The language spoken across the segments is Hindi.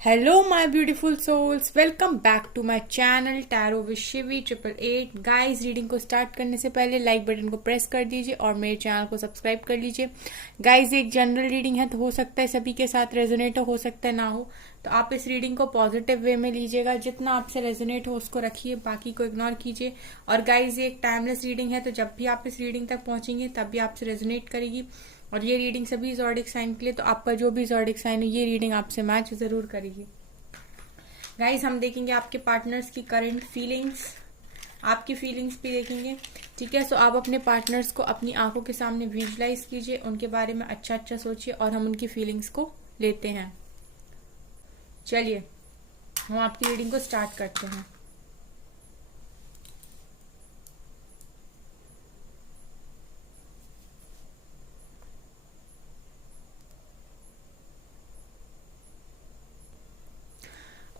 Hello my beautiful souls, welcome back to my channel tarot with Shivi 888। Guys, reading को स्टार्ट करने से पहले लाइक बटन को प्रेस कर दीजिए और मेरे चैनल को सब्सक्राइब कर लीजिए। गाइस, एक जनरल रीडिंग है तो हो सकता है सभी के साथ रेजोनेट हो सकता है ना हो, तो आप इस रीडिंग को पॉजिटिव वे में लीजिएगा। जितना आपसे रेजोनेट हो उसको रखिए, बाकी को इग्नोर कीजिए। और गाइस, ये एक टाइमलेस रीडिंग है, तो जब भी आप इस रीडिंग तक पहुंचेंगे तब भी आपसे रेजोनेट करेगी। और ये रीडिंग सभी ज़ोडिक साइन के लिए, तो आपका जो भी ज़ोडिक साइन है ये रीडिंग आपसे मैच जरूर करेगी। गाइस, हम देखेंगे आपके पार्टनर्स की करंट फीलिंग्स, आपकी फीलिंग्स भी देखेंगे। ठीक है, सो आप अपने पार्टनर्स को अपनी आंखों के सामने विजुलाइज कीजिए, उनके बारे में अच्छा अच्छा सोचिए और हम उनकी फीलिंग्स को लेते हैं। चलिए हम आपकी रीडिंग को स्टार्ट करते हैं।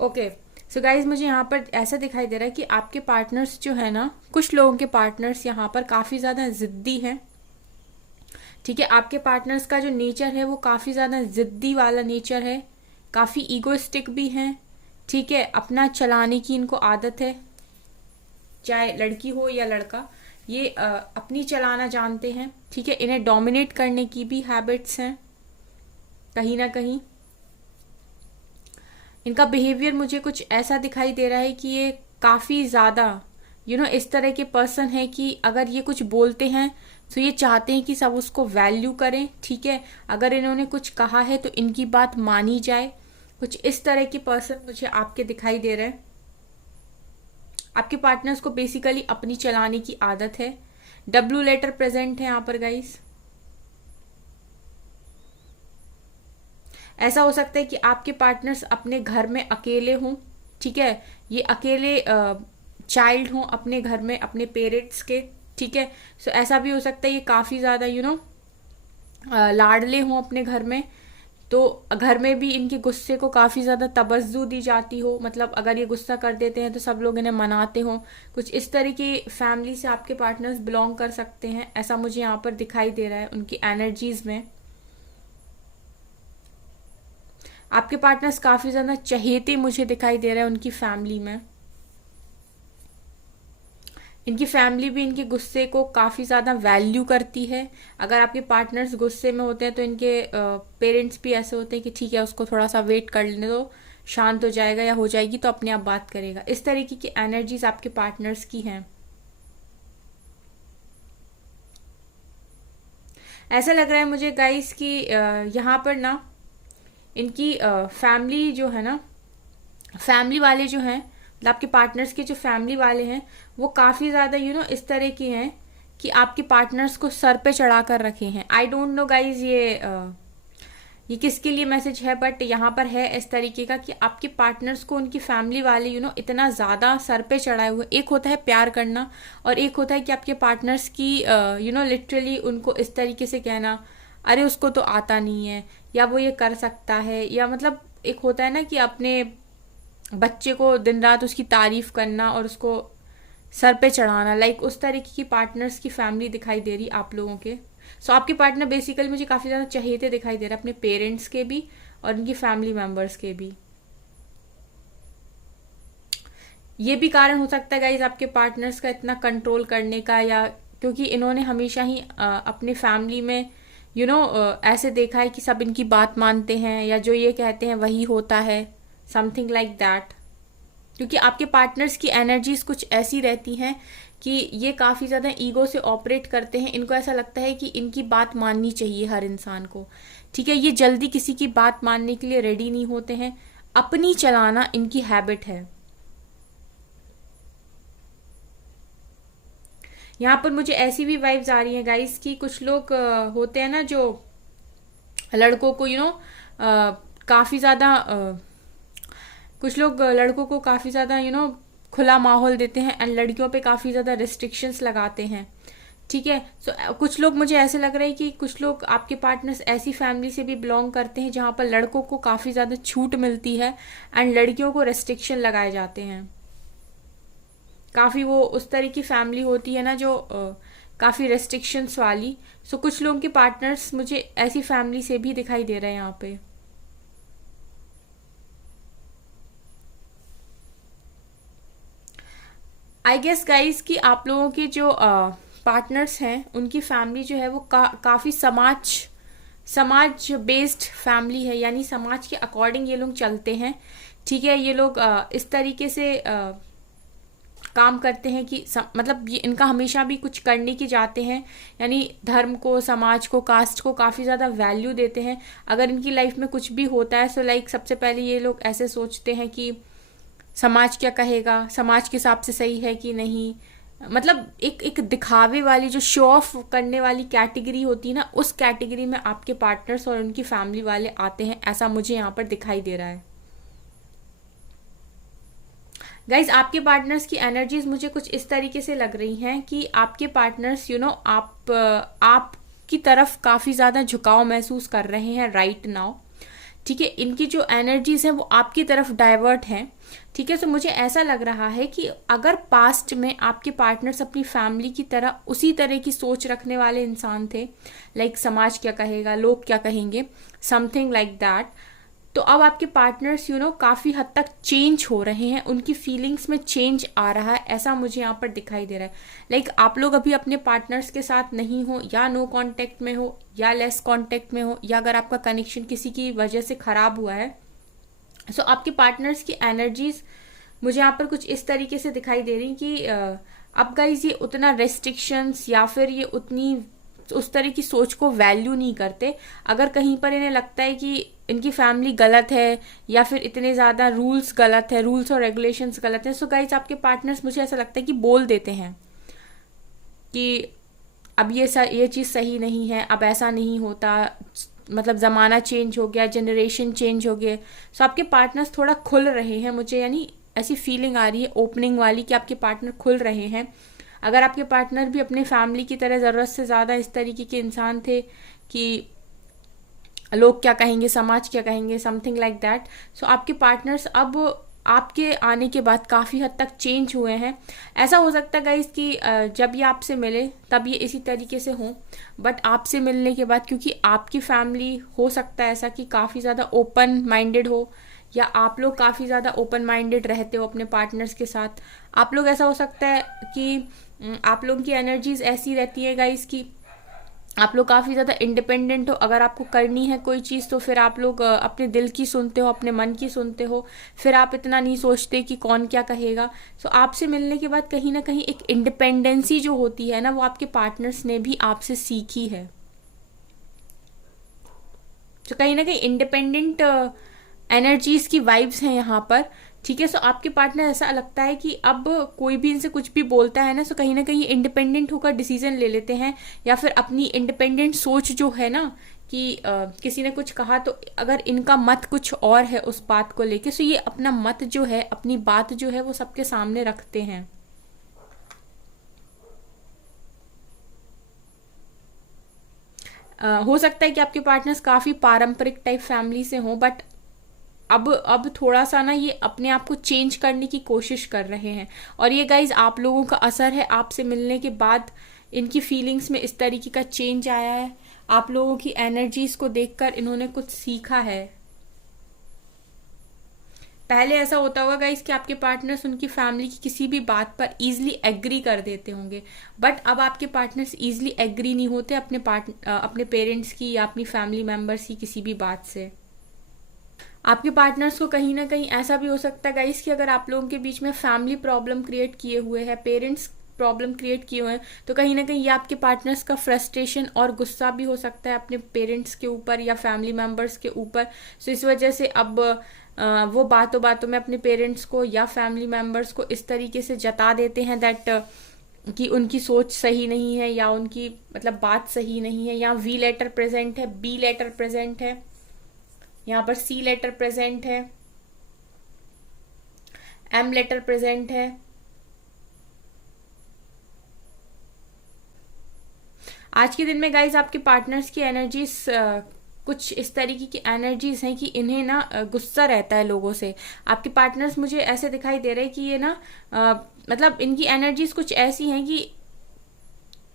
ओके, सो गाइज, मुझे यहाँ पर ऐसा दिखाई दे रहा है कि आपके पार्टनर्स जो है ना, कुछ लोगों के पार्टनर्स यहाँ पर काफी ज्यादा जिद्दी हैं। ठीक है, आपके पार्टनर्स का जो नेचर है वो काफी ज्यादा जिद्दी वाला नेचर है, काफी ईगोइस्टिक भी हैं। ठीक है, अपना चलाने की इनको आदत है, चाहे लड़की हो या लड़का, ये अपनी चलाना जानते हैं। ठीक है, इन्हें डोमिनेट करने की भी हैबिट्स हैं कहीं ना कहीं। इनका बिहेवियर मुझे कुछ ऐसा दिखाई दे रहा है कि ये काफी ज्यादा इस तरह के पर्सन है कि अगर ये कुछ बोलते हैं तो ये चाहते हैं कि सब उसको वैल्यू करें। ठीक है, अगर इन्होंने कुछ कहा है तो इनकी बात मानी जाए। कुछ इस तरह के पर्सन मुझे आपके दिखाई दे रहे हैं। आपके पार्टनर्स को बेसिकली अपनी चलाने की आदत है। डब्ल्यू लेटर प्रेजेंट है यहाँ पर गाइस। ऐसा हो सकता है कि आपके पार्टनर्स अपने घर में अकेले हों। ठीक है, ये अकेले चाइल्ड हों अपने घर में अपने पेरेंट्स के। ठीक है, सो ऐसा भी हो सकता है ये काफी ज्यादा लाडले हों अपने घर में, तो घर में भी इनके गुस्से को काफी ज्यादा तवज्जो दी जाती हो। मतलब अगर ये गुस्सा कर देते हैं तो सब लोग इन्हें मनाते हो। कुछ इस तरह की फैमिली से आपके पार्टनर्स बिलोंग कर सकते हैं, ऐसा मुझे यहाँ पर दिखाई दे रहा है उनकी एनर्जीज में। आपके पार्टनर्स काफी ज्यादा चहेते मुझे दिखाई दे रहा है उनकी फैमिली में। इनकी फैमिली भी इनके गुस्से को काफी ज्यादा वैल्यू करती है। अगर आपके पार्टनर्स गुस्से में होते हैं तो इनके पेरेंट्स भी ऐसे होते हैं कि ठीक है, उसको थोड़ा सा वेट कर लेने दो, शांत हो जाएगा या हो जाएगी तो अपने आप बात करेगा। इस तरीके की एनर्जीज आपके पार्टनर्स की हैं। ऐसा लग रहा है मुझे गाइस कि यहाँ पर ना इनकी फैमिली जो है ना, फैमिली वाले जो हैं, मतलब आपके पार्टनर्स के जो फैमिली वाले हैं वो काफी ज्यादा इस तरह के हैं कि आपके पार्टनर्स को सर पे चढ़ा कर रखे हैं। आई डोंट नो गाइज ये किसके लिए मैसेज है, बट यहाँ पर है इस तरीके का कि आपके पार्टनर्स को उनकी फैमिली वाले इतना ज्यादा सर पे चढ़ाए हुए। एक होता है प्यार करना और एक होता है कि आपके पार्टनर्स की लिटरली उनको इस तरीके से कहना, अरे उसको तो आता नहीं है, या वो ये कर सकता है, या मतलब एक होता है ना कि अपने बच्चे को दिन रात उसकी तारीफ करना और उसको सर पे चढ़ाना। लाइक उस तरीके की पार्टनर्स की फैमिली दिखाई दे रही आप लोगों के। सो आपके पार्टनर बेसिकली मुझे काफी ज्यादा चहेते दिखाई दे रहे हैं अपने पेरेंट्स के भी और उनकी फैमिली मेंबर्स के भी। ये भी कारण हो सकता है गाइज आपके पार्टनर्स का इतना कंट्रोल करने का, या क्योंकि इन्होंने हमेशा ही अपने फैमिली में ऐसे देखा है कि सब इनकी बात मानते हैं या जो ये कहते हैं वही होता है, समथिंग लाइक दैट। क्योंकि आपके पार्टनर्स की एनर्जीज कुछ ऐसी रहती हैं कि ये काफी ज्यादा ईगो से ऑपरेट करते हैं। इनको ऐसा लगता है कि इनकी बात माननी चाहिए हर इंसान को। ठीक है, ये जल्दी किसी की बात मानने के लिए रेडी नहीं होते हैं। अपनी चलाना इनकी हैबिट है। यहाँ पर मुझे ऐसी भी वाइब्स आ रही हैं गाइस कि कुछ लोग होते हैं ना जो लड़कों को काफी ज्यादा कुछ लोग लड़कों को काफी ज्यादा खुला माहौल देते हैं एंड लड़कियों पे काफी ज्यादा रिस्ट्रिक्शंस लगाते हैं। ठीक है, सो कुछ लोग मुझे ऐसे लग रहा है कि कुछ लोग आपके पार्टनर्स ऐसी फैमिली से भी बिलोंग करते हैं जहां पर लड़कों को काफी ज्यादा छूट मिलती है एंड लड़कियों को रेस्ट्रिक्शन लगाए जाते हैं। काफी वो उस तरह की फैमिली होती है ना जो काफी रेस्ट्रिक्शंस वाली। सो कुछ लोगों के पार्टनर्स मुझे ऐसी फैमिली से भी दिखाई दे रहे हैं यहाँ पे। आई गेस गाइस कि आप लोगों के जो पार्टनर्स हैं उनकी फैमिली जो है वो काफ़ी समाज बेस्ड फैमिली है, यानी समाज के अकॉर्डिंग ये लोग चलते हैं। ठीक है, ये लोग इस तरीके से काम करते हैं कि मतलब ये इनका हमेशा भी कुछ करने की जाते हैं, यानी धर्म को, समाज को, कास्ट को काफ़ी ज़्यादा वैल्यू देते हैं। अगर इनकी लाइफ में कुछ भी होता है तो लाइक सबसे पहले ये लोग ऐसे सोचते हैं कि समाज क्या कहेगा, समाज के हिसाब से सही है कि नहीं। मतलब एक दिखावे वाली, जो शो ऑफ करने वाली कैटेगरी होती है ना, उस कैटेगरी में आपके पार्टनर्स और उनकी फैमिली वाले आते हैं, ऐसा मुझे यहाँ पर दिखाई दे रहा है। गाइज आपके पार्टनर्स की एनर्जीज मुझे कुछ इस तरीके से लग रही हैं कि आपके पार्टनर्स आपकी तरफ काफ़ी ज़्यादा झुकाव महसूस कर रहे हैं राइट नाउ। ठीक है, इनकी जो एनर्जीज हैं वो आपकी तरफ डाइवर्ट हैं। ठीक है, तो मुझे ऐसा लग रहा है कि अगर पास्ट में आपके पार्टनर्स अपनी फैमिली की तरह उसी तरह की सोच रखने वाले इंसान थे, लाइक समाज क्या कहेगा, लोग क्या कहेंगे, समथिंग लाइक दैट, तो अब आपके पार्टनर्स काफ़ी हद तक चेंज हो रहे हैं, उनकी फीलिंग्स में चेंज आ रहा है, ऐसा मुझे यहाँ पर दिखाई दे रहा है। लाइक आप लोग अभी अपने पार्टनर्स के साथ नहीं हो, या नो कांटेक्ट में हो, या लेस कांटेक्ट में हो, या अगर आपका कनेक्शन किसी की वजह से ख़राब हुआ है, सो आपके पार्टनर्स की एनर्जीज मुझे यहाँ पर कुछ इस तरीके से दिखाई दे रही कि अब गाइज ये उतना रेस्ट्रिक्शंस या फिर ये उतनी उस तरह की सोच को वैल्यू नहीं करते। अगर कहीं पर इन्हें लगता है कि इनकी फैमिली गलत है या फिर इतने ज़्यादा रूल्स गलत है, रूल्स और रेगुलेशंस गलत है, सो गाइज आपके पार्टनर्स मुझे ऐसा लगता है कि बोल देते हैं कि अब ये चीज़ सही नहीं है, अब ऐसा नहीं होता, मतलब ज़माना चेंज हो गया, जनरेशन चेंज हो गया। सो आपके पार्टनर्स थोड़ा खुल रहे हैं, मुझे यानी ऐसी फीलिंग आ रही है ओपनिंग वाली कि आपके पार्टनर खुल रहे हैं। अगर आपके पार्टनर भी अपने फैमिली की तरह ज़रूरत से ज़्यादा इस तरीके के इंसान थे कि लोग क्या कहेंगे, समाज क्या कहेंगे, समथिंग लाइक दैट, सो आपके पार्टनर्स अब आपके आने के बाद काफ़ी हद तक चेंज हुए हैं। ऐसा हो सकता है गाइस कि जब ये आपसे मिले तब ये इसी तरीके से हों, बट आपसे मिलने के बाद, क्योंकि आपकी फैमिली हो सकता है ऐसा कि काफ़ी ज़्यादा ओपन माइंडेड हो, या आप लोग काफ़ी ज़्यादा ओपन माइंडेड रहते हो अपने पार्टनर्स के साथ। आप लोग ऐसा हो सकता है कि आप लोगों की एनर्जीज ऐसी रहती है गाइस कि आप लोग काफ़ी ज़्यादा इंडिपेंडेंट हो। अगर आपको करनी है कोई चीज़ तो फिर आप लोग अपने दिल की सुनते हो, अपने मन की सुनते हो, फिर आप इतना नहीं सोचते कि कौन क्या कहेगा। सो आपसे मिलने के बाद कहीं ना कहीं एक इंडिपेंडेंसी जो होती है ना, वो आपके पार्टनर्स ने भी आपसे सीखी है। तो कहीं ना कहीं इंडिपेंडेंट एनर्जीज की वाइब्स हैं यहाँ पर। ठीक है, सो आपके पार्टनर ऐसा लगता है कि अब कोई भी इनसे कुछ भी बोलता है ना, सो कहीं ना कहीं इंडिपेंडेंट होकर डिसीजन ले लेते हैं, या फिर अपनी इंडिपेंडेंट सोच जो है ना कि किसी ने कुछ कहा तो अगर इनका मत कुछ और है उस बात को लेके, सो ये अपना मत जो है, अपनी बात जो है वो सबके सामने रखते हैं। हो सकता है कि आपके पार्टनर्स काफ़ी पारंपरिक टाइप फैमिली से हों, बट अब थोड़ा सा ना ये अपने आप को चेंज करने की कोशिश कर रहे हैं। और ये गाइज आप लोगों का असर है, आपसे मिलने के बाद इनकी फीलिंग्स में इस तरीके का चेंज आया है। आप लोगों की एनर्जीज को देखकर इन्होंने कुछ सीखा है। पहले ऐसा होता होगा गाइज कि आपके पार्टनर्स उनकी फैमिली की किसी भी बात पर इजीली एग्री कर देते होंगे, बट अब आपके पार्टनर्स इजीली एग्री नहीं होते अपने पेरेंट्स की या अपनी फैमिली मेम्बर्स की किसी भी बात से। आपके पार्टनर्स को कहीं ना कहीं ऐसा भी हो सकता है गाइस कि अगर आप लोगों के बीच में फैमिली प्रॉब्लम क्रिएट किए हुए हैं, पेरेंट्स प्रॉब्लम क्रिएट किए हुए हैं, तो कहीं ना कहीं ये आपके पार्टनर्स का फ्रस्ट्रेशन और गुस्सा भी हो सकता है अपने पेरेंट्स के ऊपर या फैमिली मेम्बर्स के ऊपर। सो इस वजह से अब वो बातों बातों में अपने पेरेंट्स को या फैमिली मेम्बर्स को इस तरीके से जता देते हैं दैट कि उनकी सोच सही नहीं है, या उनकी मतलब बात सही नहीं है। यहाँ वी लेटर प्रेजेंट है, बी लेटर प्रेजेंट है, यहाँ पर सी लेटर प्रेजेंट है, एम लेटर प्रेजेंट है। आज के दिन में गाइज आपके पार्टनर्स की एनर्जीज कुछ इस तरीके की एनर्जीज हैं कि इन्हें ना गुस्सा रहता है लोगों से। आपके पार्टनर्स मुझे ऐसे दिखाई दे रहे हैं कि ये ना मतलब इनकी एनर्जीज कुछ ऐसी हैं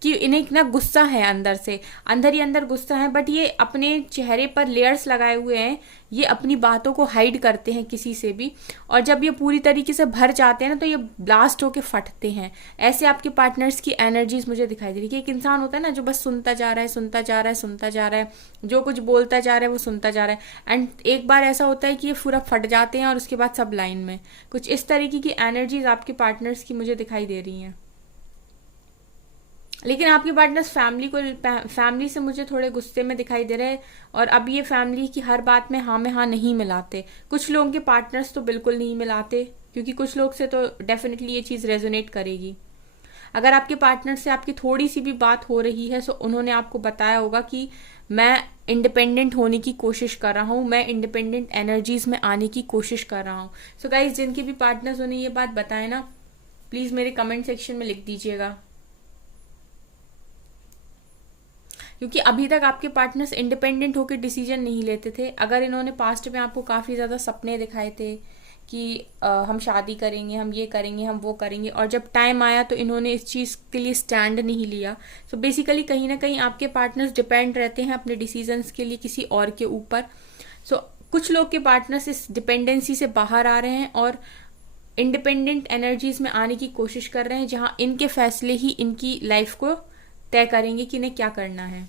कि इन्हें ना गुस्सा है अंदर से, अंदर ही अंदर गुस्सा है, बट ये अपने चेहरे पर लेयर्स लगाए हुए हैं, ये अपनी बातों को हाइड करते हैं किसी से भी, और जब ये पूरी तरीके से भर जाते हैं ना तो ये ब्लास्ट होके फटते हैं। ऐसे आपके पार्टनर्स की एनर्जीज मुझे दिखाई दे रही है कि एक इंसान होता है ना जो बस सुनता जा रहा है, सुनता जा रहा है, सुनता जा रहा है, जो कुछ बोलता जा रहा है वो सुनता जा रहा है, एंड एक बार ऐसा होता है कि ये पूरा फट जाते हैं और उसके बाद सब लाइन में। कुछ इस तरीके की एनर्जीज आपके पार्टनर्स की मुझे दिखाई दे रही हैं। लेकिन आपके पार्टनर्स फैमिली से मुझे थोड़े गुस्से में दिखाई दे रहे हैं, और अब ये फैमिली की हर बात में हाँ नहीं मिलाते। कुछ लोगों के पार्टनर्स तो बिल्कुल नहीं मिलाते, क्योंकि कुछ लोग से तो डेफिनेटली ये चीज़ रेजोनेट करेगी। अगर आपके पार्टनर से आपकी थोड़ी सी भी बात हो रही है तो उन्होंने आपको बताया होगा कि मैं इंडिपेंडेंट होने की कोशिश कर रहा हूँ, मैं इंडिपेंडेंट एनर्जीज में आने की कोशिश कर रहा हूँ। सो गाइज, जिनके भी पार्टनर्स उन्हें ये बात बताए ना, प्लीज मेरे कमेंट सेक्शन में लिख दीजिएगा, क्योंकि अभी तक आपके पार्टनर्स इंडिपेंडेंट होकर डिसीजन नहीं लेते थे। अगर इन्होंने पास्ट में आपको काफ़ी ज़्यादा सपने दिखाए थे कि हम शादी करेंगे, हम ये करेंगे, हम वो करेंगे, और जब टाइम आया तो इन्होंने इस चीज़ के लिए स्टैंड नहीं लिया। सो बेसिकली कहीं ना कहीं आपके पार्टनर्स डिपेंड रहते हैं अपने डिसीजंस के लिए किसी और के ऊपर। सो कुछ लोग के पार्टनर्स इस डिपेंडेंसी से बाहर आ रहे हैं और इंडिपेंडेंट एनर्जीज में आने की कोशिश कर रहे हैं, जहाँ इनके फैसले ही इनकी लाइफ को तय करेंगे कि इन्हें क्या करना है।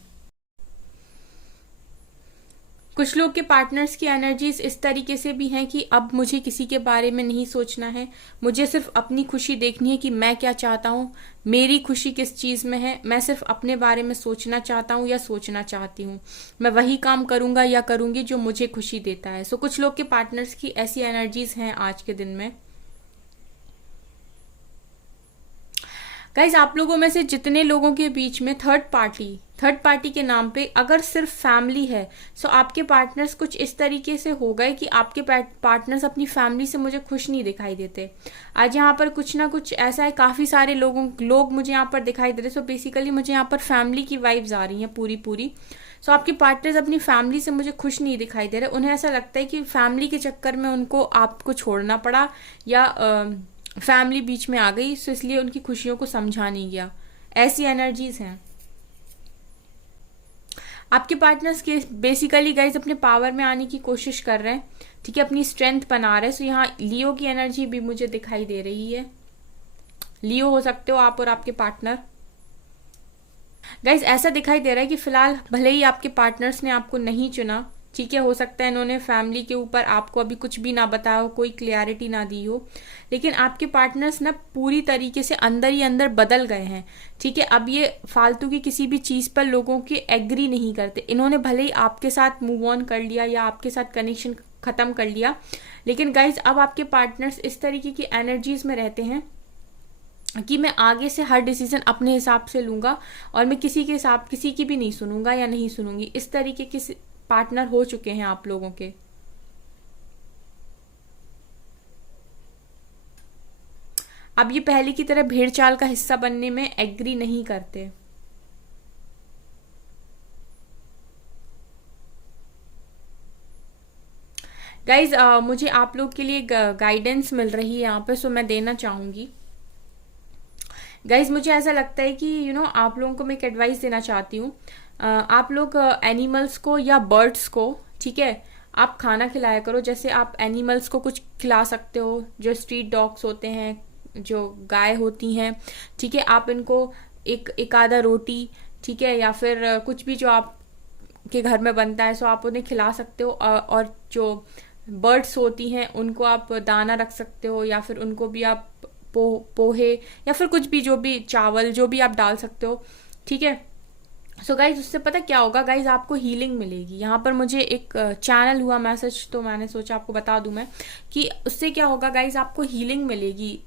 कुछ लोग के पार्टनर्स की एनर्जीज इस तरीके से भी हैं कि अब मुझे किसी के बारे में नहीं सोचना है, मुझे सिर्फ अपनी खुशी देखनी है कि मैं क्या चाहता हूँ, मेरी खुशी किस चीज़ में है, मैं सिर्फ अपने बारे में सोचना चाहता हूँ या सोचना चाहती हूँ, मैं वही काम करूँगा या करूँगी जो मुझे खुशी देता है। सो कुछ लोग के पार्टनर्स की ऐसी एनर्जीज हैं आज के दिन में। गाइज, आप लोगों में से जितने लोगों के बीच में थर्ड पार्टी के नाम पे अगर सिर्फ फैमिली है, सो आपके पार्टनर्स कुछ इस तरीके से हो गए कि आपके पार्टनर्स अपनी फैमिली से मुझे खुश नहीं दिखाई देते। आज यहाँ पर कुछ ना कुछ ऐसा है, काफ़ी सारे लोग मुझे यहाँ पर दिखाई दे रहे। सो बेसिकली मुझे यहाँ पर फैमिली की वाइब्स आ रही हैं पूरी। सो आपके पार्टनर्स अपनी फैमिली से मुझे खुश नहीं दिखाई दे रहे। उन्हें ऐसा लगता है कि फैमिली के चक्कर में उनको आपको छोड़ना पड़ा, या फैमिली बीच में आ गई, सो इसलिए उनकी खुशियों को समझा नहीं गया। ऐसी एनर्जीज हैं आपके पार्टनर्स के। बेसिकली गाइज अपने पावर में आने की कोशिश कर रहे हैं, ठीक है, अपनी स्ट्रेंथ बना रहे हैं। सो यहाँ लियो की एनर्जी भी मुझे दिखाई दे रही है। लियो हो सकते हो आप और आपके पार्टनर। गाइज ऐसा दिखाई दे रहा है कि फिलहाल भले ही आपके पार्टनर्स ने आपको नहीं चुना, ठीक है, हो सकता है इन्होंने फैमिली के ऊपर आपको अभी कुछ भी ना बताया हो, कोई क्लियरिटी ना दी हो, लेकिन आपके पार्टनर्स ना पूरी तरीके से अंदर ही अंदर बदल गए हैं, ठीक है। अब ये फालतू की किसी भी चीज़ पर लोगों की एग्री नहीं करते। इन्होंने भले ही आपके साथ मूव ऑन कर लिया या आपके साथ कनेक्शन खत्म कर लिया, लेकिन गाइज अब आपके पार्टनर्स इस तरीके की एनर्जीज में रहते हैं कि मैं आगे से हर डिसीजन अपने हिसाब से लूंगा और मैं किसी की भी नहीं सुनूंगा या नहीं सुनूंगी। इस तरीके के पार्टनर हो चुके हैं आप लोगों के। अब ये पहले की तरह भेड़ चाल का हिस्सा बनने में एग्री नहीं करते। गाइज मुझे आप लोग के लिए गाइडेंस मिल रही है यहाँ पे, सो मैं देना चाहूंगी। गाइज मुझे ऐसा लगता है कि आप लोगों को मैं एक एडवाइस देना चाहती हूँ। आप लोग एनिमल्स को या बर्ड्स को, ठीक है, आप खाना खिलाया करो। जैसे आप एनिमल्स को कुछ खिला सकते हो, जो स्ट्रीट डॉग्स होते हैं, जो गाय होती हैं, ठीक है, आप इनको एक आधा रोटी, ठीक है, या फिर कुछ भी जो आपके घर में बनता है, सो आप उन्हें खिला सकते हो। और जो बर्ड्स होती हैं उनको आप दाना रख सकते हो, या फिर उनको भी आप पोहे या फिर कुछ भी, जो भी चावल जो भी आप डाल सकते हो, ठीक है। सो गाइज उससे पता क्या होगा गाइज, आपको हीलिंग मिलेगी। यहाँ पर मुझे एक चैनल हुआ मैसेज, तो मैंने सोचा आपको बता दूं मैं कि उससे क्या होगा गाइज, आपको हीलिंग मिलेगी,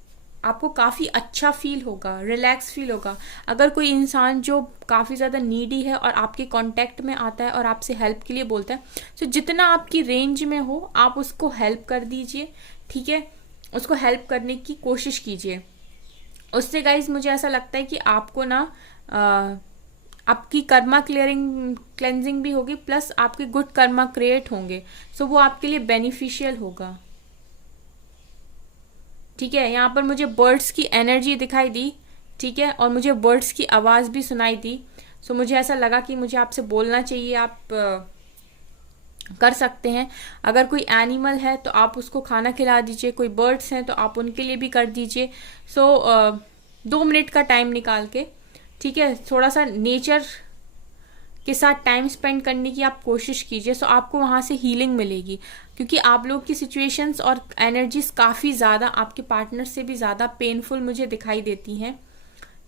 आपको काफ़ी अच्छा फील होगा, रिलैक्स फील होगा। अगर कोई इंसान जो काफ़ी ज़्यादा नीडी है और आपके कांटेक्ट में आता है और आपसे हेल्प के लिए बोलता है, तो जितना आपकी रेंज में हो आप उसको हेल्प कर दीजिए, ठीक है, उसको हेल्प करने की कोशिश कीजिए। उससे गाइज मुझे ऐसा लगता है कि आपको ना आपकी कर्मा क्लेंजिंग भी होगी, प्लस आपके गुड कर्मा क्रिएट होंगे, सो वो आपके लिए बेनिफिशियल होगा, ठीक है। यहाँ पर मुझे बर्ड्स की एनर्जी दिखाई दी ठीक है, और मुझे बर्ड्स की आवाज़ भी सुनाई दी। सो मुझे ऐसा लगा कि मुझे आपसे बोलना चाहिए। आप कर सकते हैं। अगर कोई एनिमल है तो आप उसको खाना खिला दीजिए, कोई बर्ड्स हैं तो आप उनके लिए भी कर दीजिए। सो 2 मिनट का टाइम निकाल के, ठीक है, थोड़ा सा नेचर के साथ टाइम स्पेंड करने की आप कोशिश कीजिए। सो आपको वहाँ से हीलिंग मिलेगी, क्योंकि आप लोग की सिचुएशंस और एनर्जीज काफ़ी ज़्यादा आपके पार्टनर से भी ज़्यादा पेनफुल मुझे दिखाई देती हैं।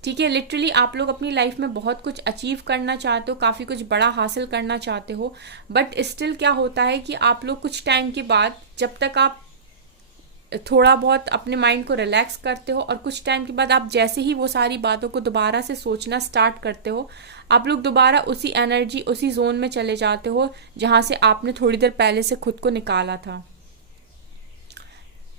ठीक है, लिटरली आप लोग अपनी लाइफ में बहुत कुछ अचीव करना चाहते हो, काफ़ी कुछ बड़ा हासिल करना चाहते हो, बट स्टिल क्या होता है कि आप लोग कुछ टाइम के बाद, जब तक आप थोड़ा बहुत अपने माइंड को रिलैक्स करते हो और कुछ टाइम के बाद आप जैसे ही वो सारी बातों को दोबारा से सोचना स्टार्ट करते हो, आप लोग दोबारा उसी एनर्जी, उसी जोन में चले जाते हो जहाँ से आपने थोड़ी देर पहले से खुद को निकाला था।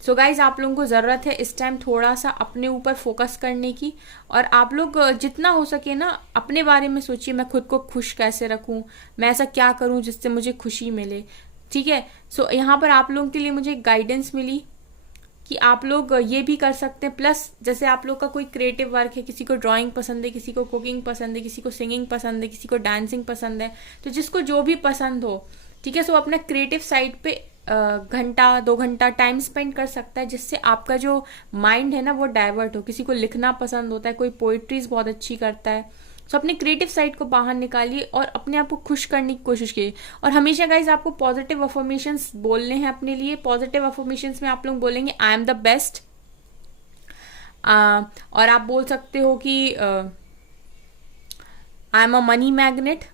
सो गाइज, आप लोगों को ज़रूरत है इस टाइम थोड़ा सा अपने ऊपर फोकस करने की, और आप लोग जितना हो सके ना अपने बारे में सोचिए, मैं खुद को खुश कैसे रखूं, मैं ऐसा क्या करूं जिससे मुझे खुशी मिले। ठीक है, सो यहाँ पर आप लोगों के लिए मुझे गाइडेंस मिली कि आप लोग ये भी कर सकते हैं। प्लस जैसे आप लोग का कोई क्रिएटिव वर्क है, किसी को ड्राइंग पसंद है, किसी को कुकिंग पसंद है, किसी को सिंगिंग पसंद है, किसी को डांसिंग पसंद है, तो जिसको जो भी पसंद हो, ठीक है, सो अपना क्रिएटिव साइड पे घंटा 2 घंटा टाइम स्पेंड कर सकता है, जिससे आपका जो माइंड है ना वो डाइवर्ट हो। किसी को लिखना पसंद होता है, कोई पोइट्रीज बहुत अच्छी करता है। सो अपने क्रिएटिव साइड को बाहर निकालिए और अपने आप को खुश करने की कोशिश कीजिए। और हमेशा गाइज आपको पॉजिटिव अफर्मेशंस बोलने हैं अपने लिए। पॉजिटिव अफर्मेशंस में आप लोग बोलेंगे आई एम द बेस्ट, और आप बोल सकते हो कि आई एम अ मनी मैग्नेट।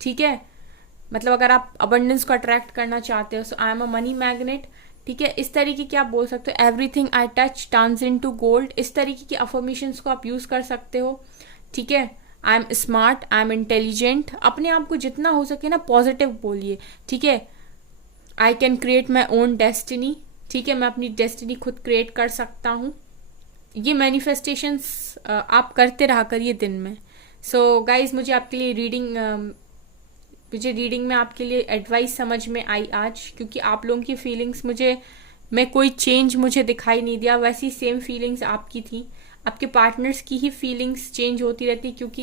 ठीक है, मतलब अगर आप अबंडेंस को अट्रैक्ट करना चाहते हो, so I am a money magnet. ठीक है, इस तरीके की आप बोल सकते हो। Everything I touch turns into gold. इस तरीके की अफर्मेशंस को आप यूज कर सकते हो। ठीक है, I am smart, I am intelligent. अपने आप को जितना हो सके ना पॉजिटिव बोलिए। ठीक है, I can create my own destiny. ठीक है, मैं अपनी डेस्टिनी खुद क्रिएट कर सकता हूँ। ये मैनिफेस्टेशंस आप करते रहा करिए दिन में। सो गाइज, मुझे आपके लिए रीडिंग में आपके लिए एडवाइस समझ में आई आज, क्योंकि आप लोगों की फीलिंग्स में कोई चेंज मुझे दिखाई नहीं दिया। वैसी सेम फीलिंग्स आपकी थी। आपके पार्टनर्स की ही फीलिंग्स चेंज होती रहती, क्योंकि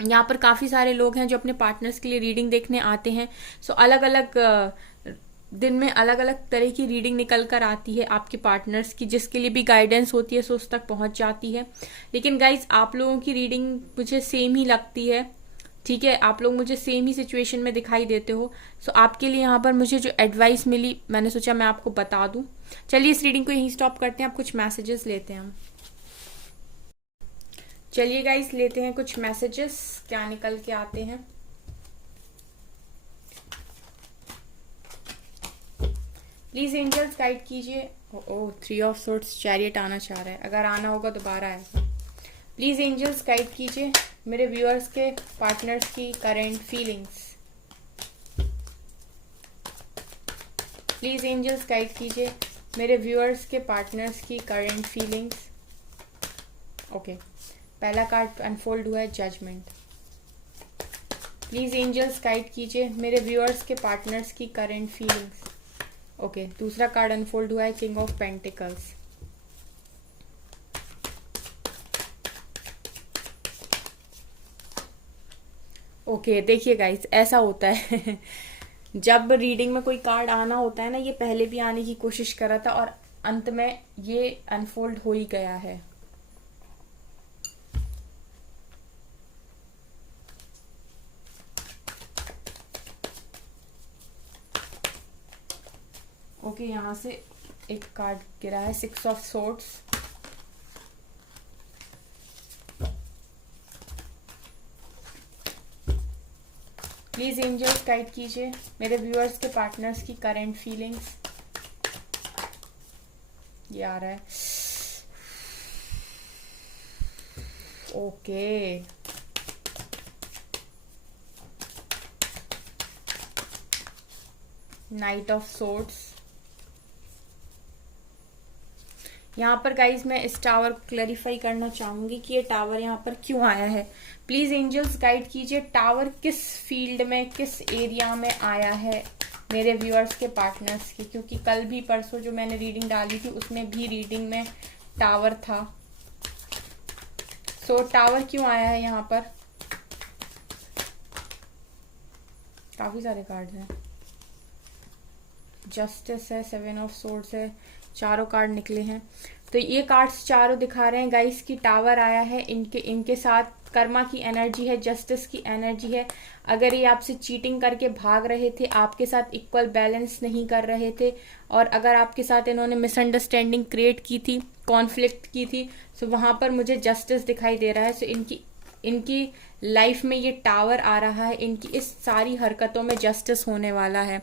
यहाँ पर काफ़ी सारे लोग हैं जो अपने पार्टनर्स के लिए रीडिंग देखने आते हैं। सो अलग अलग दिन में अलग अलग तरह की रीडिंग निकल कर आती है आपके पार्टनर्स की, जिसके लिए भी गाइडेंस होती है, सो उस तक पहुँच जाती है। लेकिन गाइज, आप लोगों की रीडिंग मुझे सेम ही लगती है। ठीक है, आप लोग मुझे सेम ही सिचुएशन में दिखाई देते हो। सो आपके लिए यहाँ पर मुझे जो एडवाइस मिली, मैंने सोचा मैं आपको बता दूं। चलिए इस रीडिंग को यहीं स्टॉप करते हैं। आप कुछ मैसेजेस लेते हैं हम। चलिए गाइस, लेते हैं कुछ मैसेजेस, क्या निकल के आते हैं। प्लीज एंजल्स गाइड कीजिए। ओह, 3 ऑफ सोर्ड्स, चैरियट आना चाह रहा है। अगर आना होगा दोबारा आएगा। प्लीज एंजल्स गाइड कीजिए मेरे व्यूअर्स के पार्टनर्स की current feelings. Please angels guide कीजिए मेरे व्यूअर्स के पार्टनर्स की करेंट फीलिंग्स। ओके, पहला कार्ड अनफोल्ड हुआ है, जजमेंट। प्लीज एंजल्स गाइड कीजिए मेरे व्यूअर्स के पार्टनर्स की करेंट फीलिंग्स। ओके, दूसरा कार्ड अनफोल्ड हुआ है, किंग ऑफ पेंटिकल्स। ओके, देखिए गाइस, ऐसा होता है जब रीडिंग में कोई कार्ड आना होता है ना, ये पहले भी आने की कोशिश कर रहा था और अंत में ये अनफोल्ड हो ही गया है। ओके, यहाँ से एक कार्ड गिरा है, 6 of swords. Please angels guide कीजिए मेरे व्यूअर्स के पार्टनर्स की करेंट फीलिंग्स। ये आ रहा है। Okay, night of swords. यहाँ पर गाइज मैं इस टावर को क्लैरिफाई करना चाहूंगी कि ये टावर यहाँ पर क्यों आया है। प्लीज एंजल्स गाइड कीजिए टावर किस फील्ड में, किस एरिया में आया है मेरे व्यूअर्स के पार्टनर्स की, क्योंकि कल भी परसों जो मैंने रीडिंग डाली थी उसमें भी रीडिंग में टावर था। सो टावर क्यों आया है यहाँ पर? काफी सारे कार्ड्स हैं। जस्टिस है, 7 ऑफ सोर्ड्स है, चारों कार्ड निकले हैं। तो ये कार्ड्स चारों दिखा रहे हैं गाइस की टावर आया है, इनके साथ कर्मा की एनर्जी है, जस्टिस की एनर्जी है। अगर ये आपसे चीटिंग करके भाग रहे थे, आपके साथ इक्वल बैलेंस नहीं कर रहे थे, और अगर आपके साथ इन्होंने मिसअंडरस्टैंडिंग क्रिएट की थी, कॉन्फ्लिक्ट की थी, तो वहां पर मुझे जस्टिस दिखाई दे रहा है। सो इनकी लाइफ में ये टावर आ रहा है, इनकी इस सारी हरकतों में जस्टिस होने वाला है।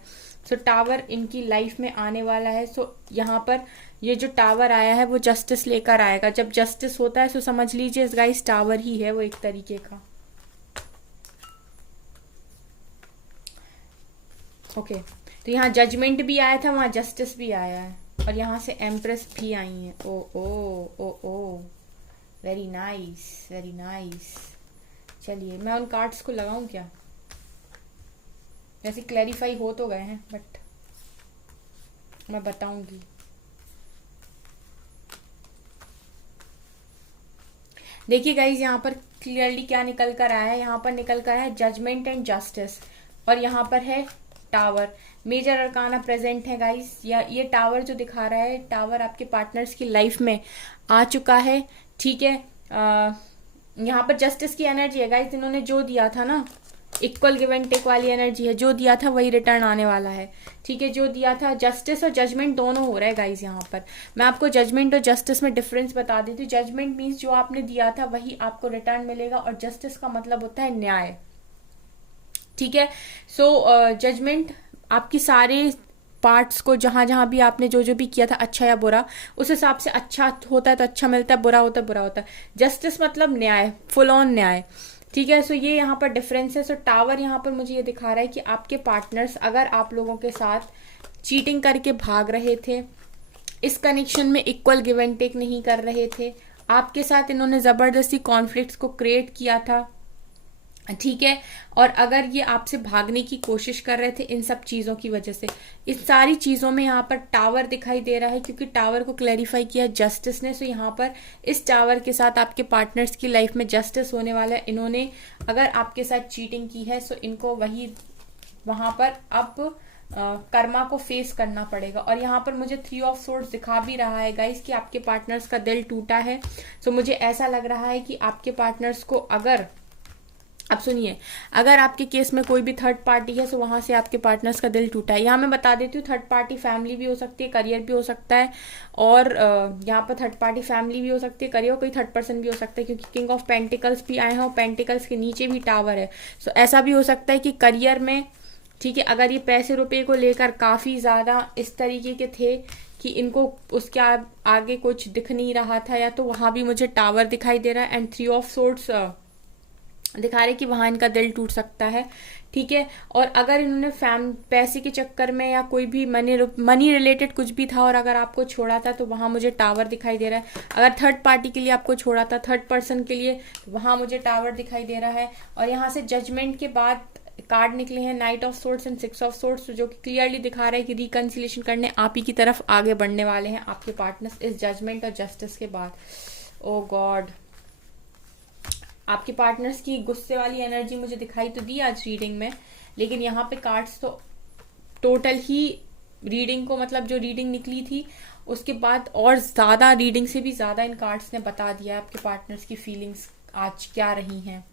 सो टावर इनकी लाइफ में आने वाला है। सो यहाँ पर ये जो टावर आया है वो जस्टिस लेकर आएगा। जब जस्टिस होता है तो समझ लीजिए गाइस टावर ही है वो एक तरीके का। ओके, तो यहाँ जजमेंट भी आया था, वहां जस्टिस भी आया है, और यहाँ से एम्प्रेस भी आई है। ओ ओ ओ ओ, वेरी नाइस, वेरी नाइस। चलिए मैं उन कार्ड्स को लगाऊं क्या? वैसे क्लैरिफाई हो तो गए हैं, बट मैं बताऊंगी। देखिए गाइज यहाँ पर क्लियरली क्या निकल कर आया है। यहाँ पर निकल कर है जजमेंट एंड जस्टिस, और यहाँ पर है टावर। मेजर अरकाना प्रेजेंट है गाइज। ये टावर जो दिखा रहा है, टावर आपके पार्टनर्स की लाइफ में आ चुका है। ठीक है, यहाँ पर जस्टिस की एनर्जी है गाइज। इन्होंने जो दिया था ना, इक्वल गिव एंड टेक वाली एनर्जी है, जो दिया था वही रिटर्न आने वाला है। ठीक है, जो दिया था, जस्टिस और जजमेंट दोनों हो रहा है गाइज। यहाँ पर मैं आपको जजमेंट और जस्टिस में डिफरेंस बता देती हूँ। जजमेंट मीन्स जो आपने दिया था वही आपको रिटर्न मिलेगा, और जस्टिस का मतलब होता है न्याय। ठीक है, सो जजमेंट आपकी सारे पार्ट्स को, जहां जहां भी आपने जो जो भी किया था, अच्छा या बुरा, उस हिसाब से अच्छा होता है तो अच्छा मिलता है, बुरा होता है बुरा होता है। जस्टिस मतलब न्याय, फुल ऑन न्याय। ठीक है, सो ये यहाँ पर डिफरेंस है। सो टावर यहाँ पर मुझे ये दिखा रहा है कि आपके पार्टनर्स अगर आप लोगों के साथ चीटिंग करके भाग रहे थे, इस कनेक्शन में इक्वल गिव एंड टेक नहीं कर रहे थे, आपके साथ इन्होंने जबरदस्ती कॉन्फ्लिक्ट्स को क्रिएट किया था। ठीक है, और अगर ये आपसे भागने की कोशिश कर रहे थे इन सब चीजों की वजह से, इस सारी चीजों में यहाँ पर टावर दिखाई दे रहा है, क्योंकि टावर को क्लैरिफाई किया जस्टिस ने। सो यहाँ पर इस टावर के साथ आपके पार्टनर्स की लाइफ में जस्टिस होने वाला है। इन्होंने अगर आपके साथ चीटिंग की है, सो इनको वहां पर अब कर्मा को फेस करना पड़ेगा। और यहाँ पर मुझे 3 ऑफ सोर्ड्स दिखा भी रहा है गाइस कि आपके पार्टनर्स का दिल टूटा है। सो मुझे ऐसा लग रहा है कि आपके पार्टनर्स को, अगर अब सुनिए, अगर आपके केस में कोई भी थर्ड पार्टी है तो वहां से आपके पार्टनर्स का दिल टूटा है। यहाँ मैं बता देती हूँ, थर्ड पार्टी फैमिली भी हो सकती है, करियर भी हो सकता है, और यहाँ पर थर्ड पार्टी फैमिली भी हो सकती है, करियर, कोई थर्ड पर्सन भी हो सकता है, क्योंकि किंग ऑफ पेंटिकल्स भी आए हैं और पेंटिकल्स के नीचे भी टावर है। सो ऐसा भी हो सकता है कि करियर में, ठीक है, अगर ये पैसे रुपए को लेकर काफी ज्यादा इस तरीके के थे कि इनको उसके आगे कुछ दिख नहीं रहा था, या तो वहां भी मुझे टावर दिखाई दे रहा है, एंड 3 ऑफ सोर्ड्स दिखा रहे कि वहां इनका दिल टूट सकता है। ठीक है, और अगर इन्होंने पैसे के चक्कर में या कोई भी मनी रिलेटेड कुछ भी था और अगर आपको छोड़ा था, तो वहां मुझे टावर दिखाई दे रहा है। अगर थर्ड पार्टी के लिए आपको छोड़ा था, थर्ड पर्सन के लिए, तो वहां मुझे टावर दिखाई दे रहा है। और यहाँ से जजमेंट के बाद कार्ड निकले हैं night of swords and 6 of swords, जो कि क्लियरली दिखा रहा है कि रिकंसिलेशन करने आप ही की तरफ आगे बढ़ने वाले हैं आपके पार्टनर्स इस जजमेंट और जस्टिस के बाद। ओ गॉड, आपके पार्टनर्स की गुस्से वाली एनर्जी मुझे दिखाई तो दी आज रीडिंग में, लेकिन यहाँ पे कार्ड्स तो टोटल ही रीडिंग को, मतलब जो रीडिंग निकली थी उसके बाद और ज्यादा, रीडिंग से भी ज्यादा इन कार्ड्स ने बता दिया आपके पार्टनर्स की फीलिंग्स आज क्या रही हैं।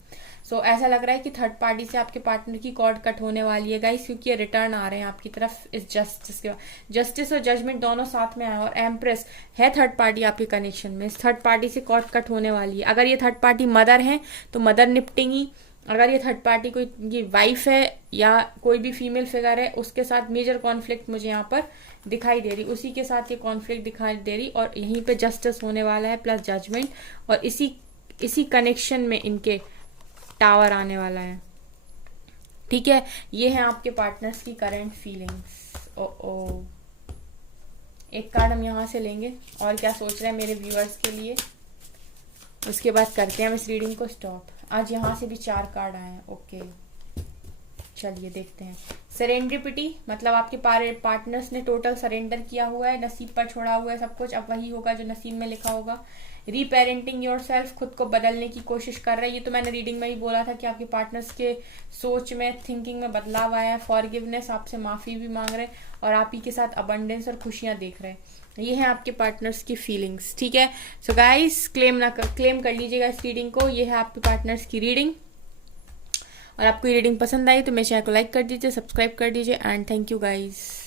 सो ऐसा लग रहा है कि थर्ड पार्टी से आपके पार्टनर की कॉर्ड कट होने वाली है गाइस, क्योंकि ये रिटर्न आ रहे हैं आपकी तरफ इस जस्टिस के बाद। जस्टिस और जजमेंट दोनों साथ में आए, और एम्प्रेस है थर्ड पार्टी आपके कनेक्शन में। इस थर्ड पार्टी से कॉर्ड कट होने वाली है। अगर ये थर्ड पार्टी मदर है तो मदर निपटेंगी, अगर ये थर्ड पार्टी कोई ये वाइफ है या कोई भी फीमेल फिगर है, उसके साथ मेजर कॉन्फ्लिक्ट मुझे यहाँ पर दिखाई दे रही, उसी के साथ ये कॉन्फ्लिक्ट दिखाई दे रही, और यहीं पे जस्टिस होने वाला है प्लस जजमेंट, और इसी कनेक्शन में इनके टावर आने वाला है। ठीक है, ये है आपके पार्टनर्स की करंट फीलिंग्स। ओ एक कार्ड हम यहां से लेंगे और क्या सोच रहे हैं मेरे व्यूअर्स के लिए, उसके बाद करते हैं हम इस रीडिंग को स्टॉप। आज यहां से भी 4 कार्ड आए हैं। ओके, चलिए देखते हैं। सरेंडरिपिटी मतलब आपके पार्टनर्स ने टोटल सरेंडर किया हुआ है, नसीब पर छोड़ा हुआ है सब कुछ, अब वही होगा जो नसीब में लिखा होगा। रीपेरेंटिंग योरसेल्फ, खुद को बदलने की कोशिश कर रहे हैं। ये तो मैंने रीडिंग में ही बोला था कि आपके पार्टनर्स के सोच में, थिंकिंग में बदलाव आया है। फॉरगिवनेस, आपसे माफ़ी भी मांग रहे हैं और आप ही के साथ अबंडेंस और खुशियाँ देख रहे हैं। ये है आपके पार्टनर्स की फीलिंग्स, ठीक है। सो गाइस क्लेम कर लीजिएगा इस रीडिंग को। ये है आपके पार्टनर्स की रीडिंग। और आपको ये रीडिंग पसंद आई तो मेरे चैनल को लाइक कर दीजिए, सब्सक्राइब कर दीजिए एंड थैंक यू गाइस।